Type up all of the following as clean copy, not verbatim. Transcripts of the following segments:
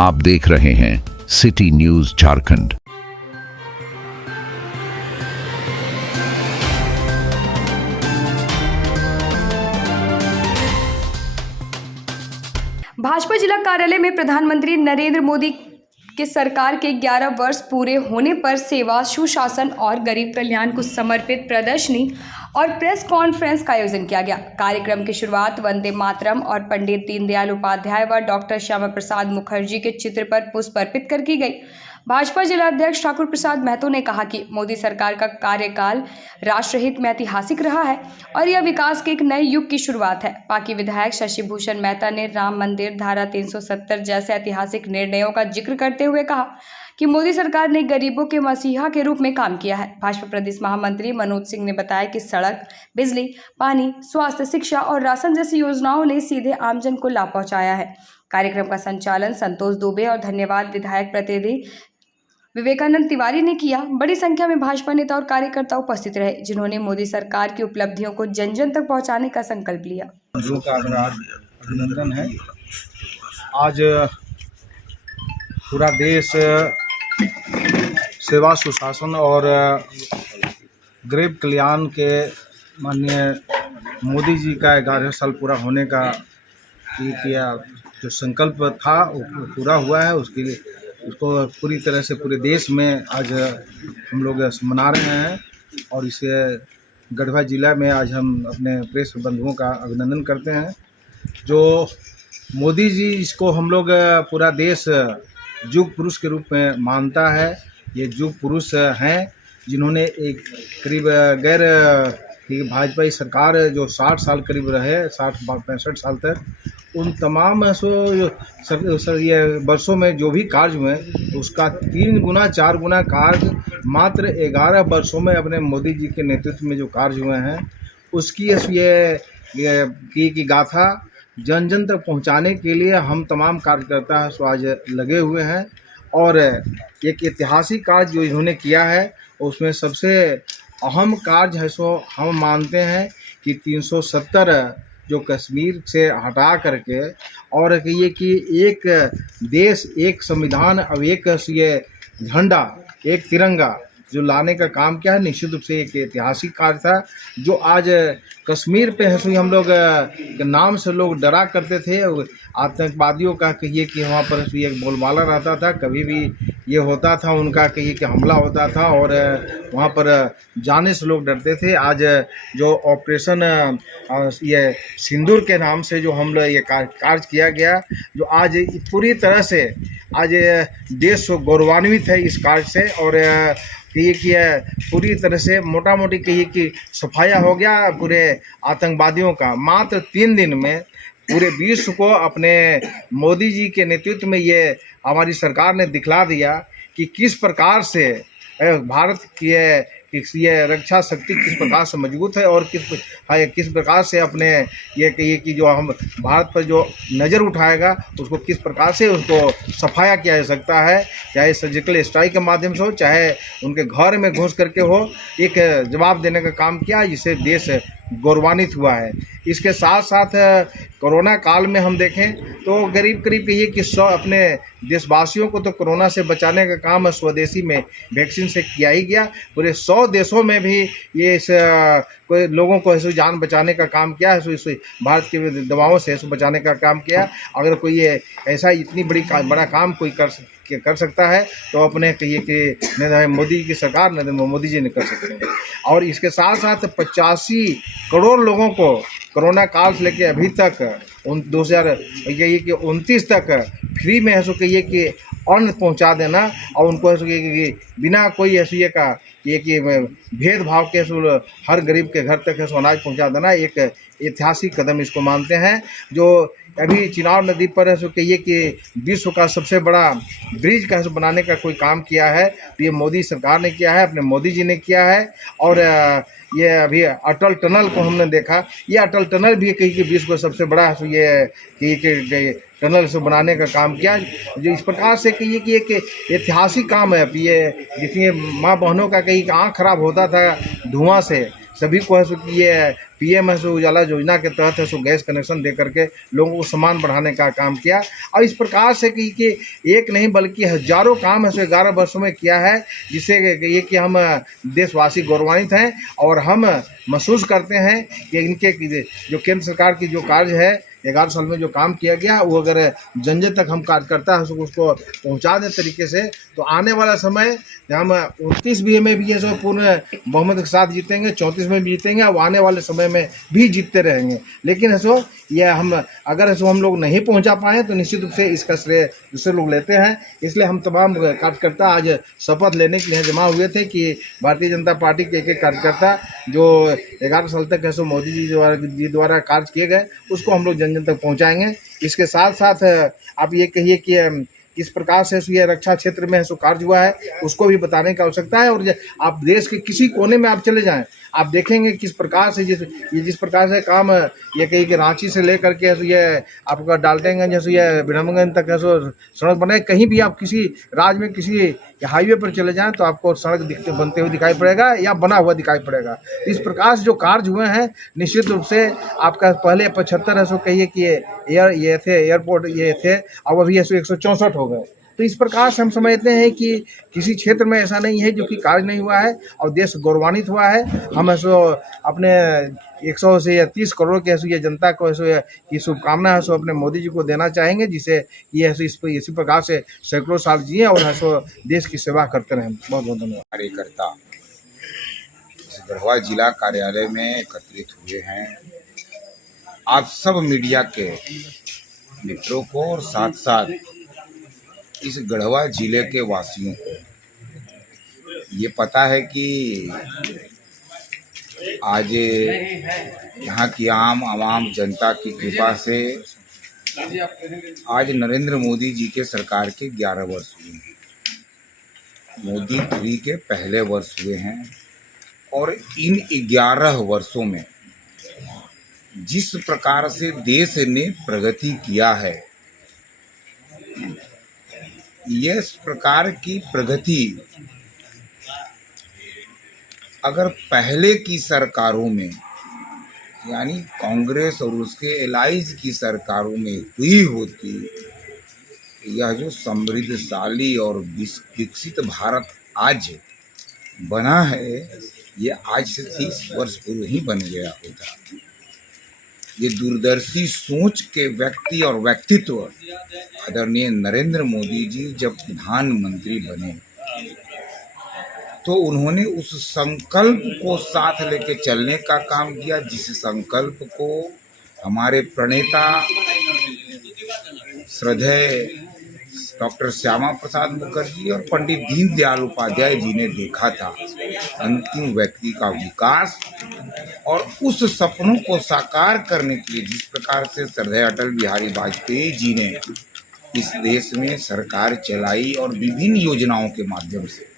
आप देख रहे हैं सिटी न्यूज झारखंड। भाजपा जिला कार्यालय में प्रधानमंत्री नरेंद्र मोदी के सरकार के 11 वर्ष पूरे होने पर सेवा, सुशासन और गरीब कल्याण को समर्पित प्रदर्शनी और प्रेस कॉन्फ्रेंस का आयोजन किया गया। कार्यक्रम की शुरुआत वंदे मातरम और पंडित दीनदयाल उपाध्याय व डॉक्टर श्यामा प्रसाद मुखर्जी के चित्र पर पुष्प अर्पित कर की गई। भाजपा जिला अध्यक्ष ठाकुर प्रसाद महतो ने कहा कि मोदी सरकार का कार्यकाल राष्ट्रहित में ऐतिहासिक रहा है और यह विकास के एक नए युग की शुरुआत है। पार्टी विधायक शशि भूषण मेहता ने राम मंदिर, धारा 370 जैसे ऐतिहासिक निर्णयों का जिक्र करते हुए कहा कि मोदी सरकार ने गरीबों के मसीहा के रूप में काम किया है। भाजपा प्रदेश महामंत्री मनोज सिंह ने बताया कि सड़क, बिजली, पानी, स्वास्थ्य, शिक्षा और राशन जैसी योजनाओं ने सीधे आमजन को लाभ पहुंचाया है। कार्यक्रम का संचालन संतोष दुबे और धन्यवाद विधायक प्रतिनिधि विवेकानंद तिवारी ने किया। बड़ी संख्या में भाजपा नेता और कार्यकर्ता उपस्थित रहे, जिन्होंने मोदी सरकार की उपलब्धियों को जन जन तक पहुंचाने का संकल्प लिया। अभिनंदन है। आज पूरा देश सेवा, सुशासन और गरीब कल्याण के माननीय मोदी जी का 11 साल पूरा होने का किया जो संकल्प था वो पूरा हुआ है। उसके लिए उसको पूरी तरह से पूरे देश में आज हम लोग मना रहे हैं और इसे गढ़वा जिला में आज हम अपने प्रेस बंधुओं का अभिनंदन करते हैं। जो मोदी जी, इसको हम लोग पूरा देश युग पुरुष के रूप में मानता है। ये युग पुरुष हैं जिन्होंने एक करीब गैर भाजपाई सरकार जो 60 साल करीब रहे, 60-65 साल तक, उन तमाम ये वर्षों में जो भी कार्य हुए उसका 3 गुना 4 गुना कार्य मात्र 11 वर्षों में अपने मोदी जी के नेतृत्व में जो कार्य हुए हैं उसकी ये गाथा जन जन तक पहुंचाने के लिए हम तमाम कार्यकर्ता सो आज लगे हुए हैं। और एक ऐतिहासिक कार्य जो इन्होंने किया है उसमें सबसे अहम कार्य है सो हम मानते हैं कि 370 जो कश्मीर से हटा करके और ये कि एक देश, एक संविधान और एक ये झंडा, एक तिरंगा जो लाने का काम किया है, निश्चित रूप से एक ऐतिहासिक कार्य था। जो आज कश्मीर पे है हम लोग नाम से लोग डरा करते थे, आतंकवादियों का कहिए कि वहाँ पर एक बोलबाला रहता था, कभी भी ये होता था उनका कहिए कि हमला होता था और वहाँ पर जाने से लोग डरते थे। आज जो ऑपरेशन ये सिंदूर के नाम से जो हम लोग ये कार्य किया गया, जो आज पूरी तरह से आज देश गौरवान्वित है इस कार्य से और कहिए कि पूरी तरह से मोटा मोटी कहिए कि सफाया हो गया पूरे आतंकवादियों का। मात्र 3 दिन में पूरे विश्व को अपने मोदी जी के नेतृत्व में ये हमारी सरकार ने दिखला दिया कि किस प्रकार से भारत की ये रक्षा शक्ति किस प्रकार से मजबूत है और किस प्रकार से अपने ये कहिए कि जो हम भारत पर जो नज़र उठाएगा उसको किस प्रकार से उसको सफाया किया जा सकता है, चाहे सर्जिकल स्ट्राइक के माध्यम से हो, चाहे उनके घर में घुस करके हो, एक जवाब देने का काम किया जिससे देश गौरवान्वित हुआ है। इसके साथ साथ कोरोना काल में हम देखें तो करीब कहिए कि अपने देशवासियों को तो कोरोना से बचाने का काम स्वदेशी में वैक्सीन से किया ही गया। पूरे 100 देशों में भी ये कोई लोगों को ऐसे जान बचाने का काम किया है, इस भारत की दवाओं से ऐसे बचाने का काम किया। अगर कोई ये ऐसा इतनी बड़ा काम कोई कर सकता है तो अपने कहिए कि मोदी की सरकार नरेंद्र मोदी जी ने कर सकते हैं। और इसके साथ साथ 85 करोड़ लोगों को कोरोना काल से लेकर अभी तक 2029 तक फ्री में ऐसा कहिए कि अन्न पहुंचा देना और उनको ऐसा कि बिना कोई ऐसी का ये कि भेदभाव के हर गरीब के घर तक अनाज पहुंचा देना एक ऐतिहासिक कदम इसको मानते हैं। जो अभी चिनाब नदी पर है कहिए कि विश्व का सबसे बड़ा ब्रिज का बनाने का कोई काम किया है तो ये मोदी सरकार ने किया है, अपने मोदी जी ने किया है। और ये अभी अटल टनल को हमने देखा, ये अटल टनल भी कहीं कि विश्व का सबसे बड़ा ये कि टनल से बनाने का काम किया। जो इस प्रकार से कहिए कि एक ऐतिहासिक काम है। ये जिसमें माँ बहनों का कहीं आँख खराब होता था धुआं से, सभी को है कि ये पीएम है सो उजाला योजना के तहत है सो गैस कनेक्शन दे करके लोगों को सम्मान बढ़ाने का काम किया। और इस प्रकार से कि एक नहीं बल्कि हजारों काम है सो 11 वर्षों में किया है, जिससे ये कि हम देशवासी गौरवान्वित हैं और हम महसूस करते हैं कि इनके जो केंद्र सरकार की जो कार्य है 11 साल में जो काम किया गया वो अगर जन जन तक हम कार्यकर्ता है उसको पहुंचा दें तरीके से, तो आने वाला समय हम 29 में भी सो पूर्ण बहुमत के साथ जीतेंगे, 34 में भी जीतेंगे और आने वाले समय में भी जीतते रहेंगे। लेकिन सो यह हम अगर सो हम लोग नहीं पहुंचा पाए तो निश्चित रूप से इसका श्रेय दूसरे लोग लेते हैं। इसलिए हम तमाम कार्यकर्ता आज शपथ लेने के लिए जमा हुए थे कि भारतीय जनता पार्टी के एक कार्यकर्ता जो 11 साल तक है सो मोदी जी द्वारा कार्य किए गए उसको हम लोग जन जन तक पहुँचाएँगे। इसके साथ साथ आप ये कहिए कि किस प्रकार से ये रक्षा क्षेत्र में सो कार्य हुआ है उसको भी बताने की आवश्यकता है। और आप देश के किसी कोने में आप चले जाएं, आप देखेंगे किस प्रकार से जिस प्रकार से काम ये कही कि रांची से लेकर के ये आपका डाल्टनगंज जैसे ये बिडमगंज तक है सो सड़क बनाए। कहीं भी आप किसी राज्य में किसी हाईवे पर चले जाएं तो आपको सड़क बनते हुए दिखाई पड़ेगा या बना हुआ दिखाई पड़ेगा। इस प्रकार से जो कार्य हुए हैं निश्चित रूप से आपका पहले 75 है सो कहिए कि एयरपोर्ट ये थे, अब अभी 164 हो गए। तो इस प्रकार से हम समझते हैं कि किसी क्षेत्र में ऐसा नहीं है जो कि कार्य नहीं हुआ है और देश गौरवान्वित हुआ है। हम ऐसो अपने 100 से या 30 करोड़ के ऐसो ये जनता को ऐसो ये शुभकामना है सो अपने मोदी जी को देना चाहेंगे, जिसे ये ऐसे इसी प्रकार से सैकड़ों साल जिए और ऐसो देश की सेवा करते रहें। बहुत बहुत धन्यवाद। कार्यकर्ता इस गढ़वा जिला कार्यालय में एकत्रित हुए हैं। आप सब मीडिया के मित्रों को और साथ साथ इस गढ़वा जिले के वासियों को ये पता है कि आज यहाँ की आवाम जनता की कृपा से आज नरेंद्र मोदी जी के सरकार के 11 वर्ष हुए हैं। मोदी 3 के पहले वर्ष हुए हैं और इन 11 वर्षों में जिस प्रकार से देश ने प्रगति किया है, इस प्रकार की प्रगति अगर पहले की सरकारों में यानी कांग्रेस और उसके एलाइज की सरकारों में हुई होती, यह जो समृद्धशाली और विकसित भारत आज बना है ये आज से 30 वर्ष पूर्व ही बन गया होता। ये दूरदर्शी सोच के व्यक्ति और व्यक्तित्व आदरणीय नरेंद्र मोदी जी जब प्रधानमंत्री बने तो उन्होंने उस संकल्प को साथ लेके चलने का काम किया, जिस संकल्प को हमारे प्रणेता श्रद्धेय डॉक्टर श्यामा प्रसाद मुखर्जी और पंडित दीनदयाल उपाध्याय जी ने देखा था। अंतिम व्यक्ति का विकास और उस सपनों को साकार करने के लिए जिस प्रकार से श्रद्धेय अटल बिहारी वाजपेयी जी ने इस देश में सरकार चलाई और विभिन्न योजनाओं के माध्यम से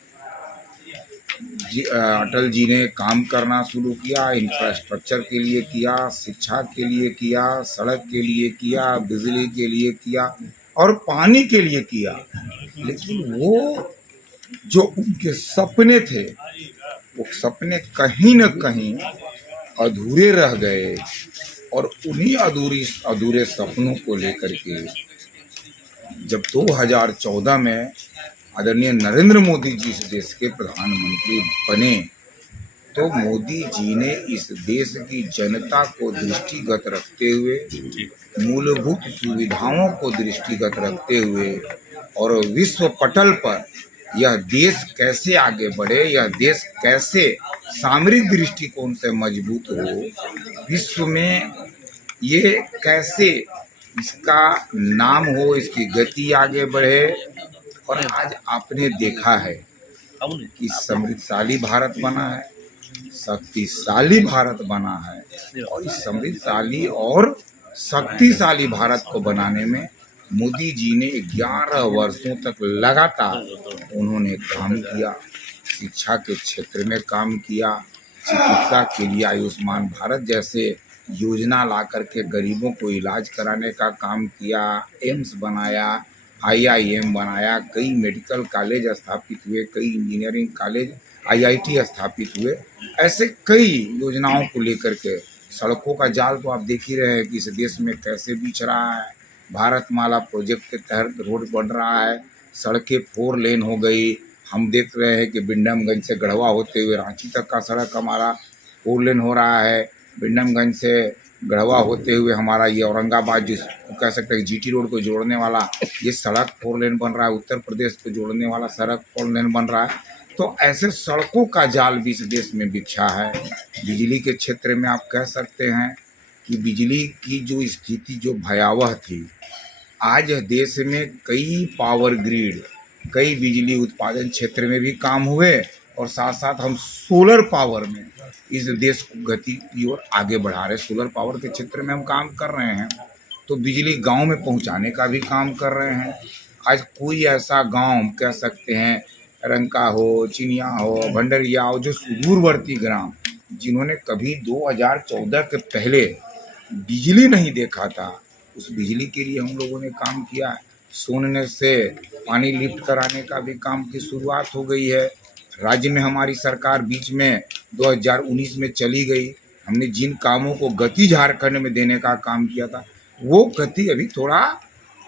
अटल जी ने काम करना शुरू किया। इंफ्रास्ट्रक्चर के लिए किया, शिक्षा के लिए किया, सड़क के लिए किया, बिजली के लिए किया और पानी के लिए किया। लेकिन वो जो उनके सपने थे वो सपने कहीं न कहीं अधूरे रह गए और उन्हीं अधूरे सपनों को लेकर के जब 2014 में आदरणीय नरेंद्र मोदी जी इस देश के प्रधानमंत्री बने तो मोदी जी ने इस देश की जनता को दृष्टिगत रखते हुए, मूलभूत सुविधाओं को दृष्टिगत रखते हुए और विश्व पटल पर यह देश कैसे आगे बढ़े, यह देश कैसे सामरिक दृष्टिकोण से मजबूत हो, विश्व में ये कैसे इसका नाम हो, इसकी गति आगे बढ़े। और आज आपने देखा है कि समृद्धशाली भारत बना है, शक्तिशाली भारत बना है और इस समृद्धशाली और शक्तिशाली भारत को बनाने में मोदी जी ने 11 वर्षों तक लगातार उन्होंने काम किया। शिक्षा के क्षेत्र में काम किया, चिकित्सा के लिए आयुष्मान भारत जैसे योजना ला करके गरीबों को इलाज कराने का काम किया, एम्स बनाया, IIM बनाया, कई मेडिकल कॉलेज स्थापित हुए, कई इंजीनियरिंग कॉलेज IIT स्थापित हुए। ऐसे कई योजनाओं को लेकर के सड़कों का जाल तो आप देख ही रहे हैं कि इस देश में कैसे बिछ रहा है। भारतमाला प्रोजेक्ट के तहत रोड बन रहा है, सड़कें 4 लेन हो गई। हम देख रहे हैं कि बिंडमगंज से गढ़वा होते हुए रांची तक का सड़क हमारा 4 लेन हो रहा है। बिंडमगंज से गढ़वा होते हुए हमारा ये औरंगाबाद जिसको कह सकते हैं जीटी रोड को जोड़ने वाला ये सड़क 4 लेन बन रहा है। उत्तर प्रदेश को जोड़ने वाला सड़क 4 लेन बन रहा है। तो ऐसे सड़कों का जाल भी इस देश में बिछा है। बिजली के क्षेत्र में आप कह सकते हैं कि बिजली की जो स्थिति जो भयावह थी, आज देश में कई पावर ग्रिड, कई बिजली उत्पादन क्षेत्र में भी काम हुए और साथ साथ हम सोलर पावर में इस देश को गति की ओर आगे बढ़ा रहे। सोलर पावर के क्षेत्र में हम काम कर रहे हैं, तो बिजली गांव में पहुंचाने का भी काम कर रहे हैं। आज कोई ऐसा गांव कह सकते हैं, रंका हो, चिनिया हो, भंडरिया हो, जो सुदूरवर्ती ग्राम जिन्होंने कभी 2014 के पहले बिजली नहीं देखा था, उस बिजली के लिए हम लोगों ने काम किया है। सोनने से पानी लिफ्ट कराने का भी काम की शुरुआत हो गई है। राज्य में हमारी सरकार बीच में 2019 में चली गई। हमने जिन कामों को गति झारखंड में देने का काम किया था, वो गति अभी थोड़ा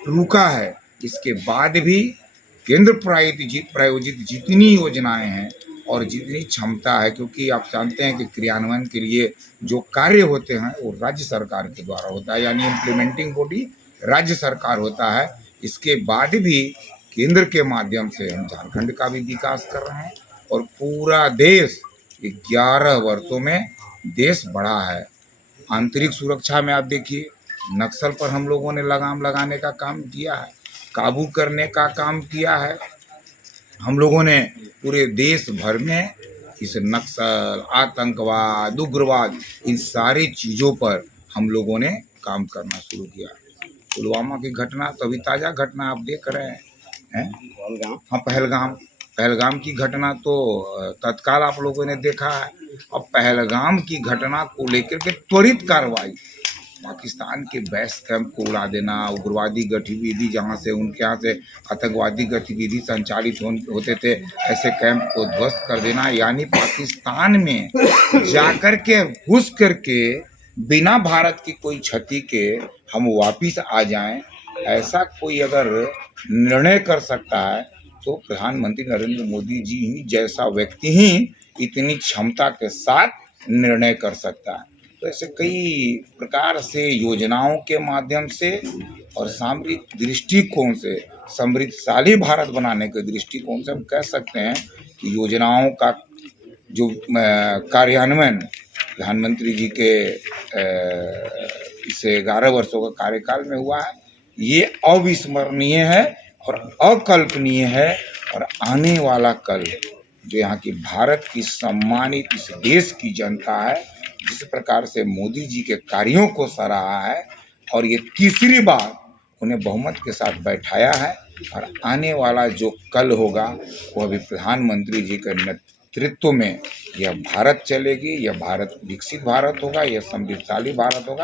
रुका है। इसके बाद भी केंद्र प्रायोजित जितनी योजनाएं हैं और जितनी क्षमता है, क्योंकि आप जानते हैं कि क्रियान्वयन के लिए जो कार्य होते हैं वो राज्य सरकार के द्वारा होता है, यानी इम्प्लीमेंटिंग बॉडी राज्य सरकार होता है। इसके बाद भी केंद्र के माध्यम से हम झारखंड का भी विकास कर रहे हैं और पूरा देश 11 वर्षों में देश बढ़ा है। आंतरिक सुरक्षा में आप देखिए, नक्सल पर हम लोगों ने लगाम लगाने का काम किया है, काबू करने का काम किया है। हम लोगों ने पूरे देश भर में इस नक्सल, आतंकवाद, उग्रवाद, इन सारी चीज़ों पर हम लोगों ने काम करना शुरू किया। पुलवामा की घटना तो अभी ताज़ा घटना आप देख रहे हैं। हाँ, पहलगाम की घटना तो तत्काल आप लोगों ने देखा है। अब पहलगाम की घटना को लेकर के त्वरित कार्रवाई, पाकिस्तान के बेस कैंप को उड़ा देना, उग्रवादी गतिविधि जहाँ से उनके यहाँ से आतंकवादी गतिविधि संचालित होते थे, ऐसे कैंप को ध्वस्त कर देना, यानी पाकिस्तान में जाकर के घुस करके बिना भारत की कोई क्षति के हम वापिस आ जाएं, ऐसा कोई अगर निर्णय कर सकता है तो प्रधानमंत्री नरेंद्र मोदी जी ही जैसा व्यक्ति ही इतनी क्षमता के साथ निर्णय कर सकता है। तो ऐसे कई प्रकार से योजनाओं के माध्यम से और सामरिक दृष्टिकोण से समृद्धशाली भारत बनाने के दृष्टिकोण से हम कह सकते हैं कि योजनाओं का जो कार्यान्वयन प्रधानमंत्री जी के इस 11 वर्षों का कार्यकाल में हुआ है, ये अविस्मरणीय है और अकल्पनीय है। और आने वाला कल जो यहाँ की भारत की सम्मानित इस देश की जनता है, जिस प्रकार से मोदी जी के कार्यों को सराहा है और ये तीसरी बार उन्हें बहुमत के साथ बैठाया है, और आने वाला जो कल होगा वो अभी प्रधानमंत्री जी के नेतृत्व में यह भारत चलेगी। यह भारत विकसित भारत होगा, यह समृद्धशाली भारत होगा।